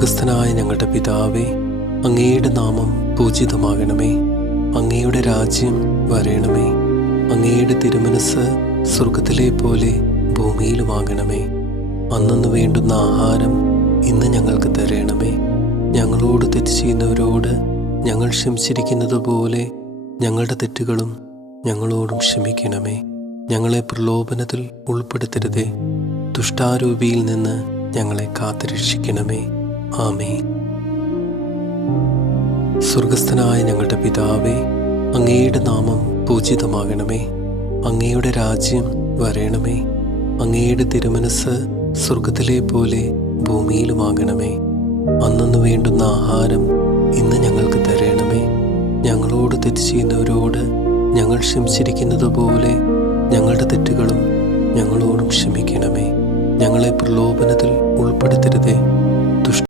സ്വർഗസ്ഥനായ ഞങ്ങളുടെ പിതാവേ, അങ്ങയുടെ നാമം പൂജിതമാകണമേ. അങ്ങയുടെ രാജ്യം വരേണമേ. അങ്ങയുടെ തിരുമനസ് സ്വർഗത്തിലെ പോലെ ഭൂമിയിലുമാകണമേ. അന്നന്ന് വേണ്ടുന്ന ആഹാരം ഇന്ന് ഞങ്ങൾക്ക് തരണമേ. ഞങ്ങളോട് തെറ്റ് ചെയ്യുന്നവരോട് ഞങ്ങൾ ക്ഷമിച്ചിരിക്കുന്നത് പോലെ ഞങ്ങളുടെ തെറ്റുകളും ഞങ്ങളോടും ക്ഷമിക്കണമേ. ഞങ്ങളെ പ്രലോഭനത്തിൽ ഉൾപ്പെടുത്തരുതേ, ദുഷ്ടാരൂപിയിൽ നിന്ന് ഞങ്ങളെ കാത്തുരക്ഷിക്കണമേ. ആമേൻ. സ്വർഗസ്ഥനായ ഞങ്ങളുടെ പിതാവേ, അങ്ങയുടെ നാമം പൂജിതമാകണമേ. അങ്ങയുടെ രാജ്യം വരേണമേ. അങ്ങയുടെ തിരുമനസ് സ്വർഗത്തിലെ പോലെ ഭൂമിയിലുമാകണമേ. അന്നന്ന് വേണ്ടുന്ന ആഹാരം ഇന്ന് ഞങ്ങൾക്ക് തരണമേ. ഞങ്ങളോട് തെറ്റ് ചെയ്യുന്നവരോട് ഞങ്ങൾ ക്ഷമിച്ചിരിക്കുന്നത് പോലെ ഞങ്ങളുടെ തെറ്റുകളും ഞങ്ങളോടും ക്ഷമിക്കണമേ. ഞങ്ങളെ പ്രലോഭനത്തിൽ ഉൾപ്പെടുത്തരുതേ,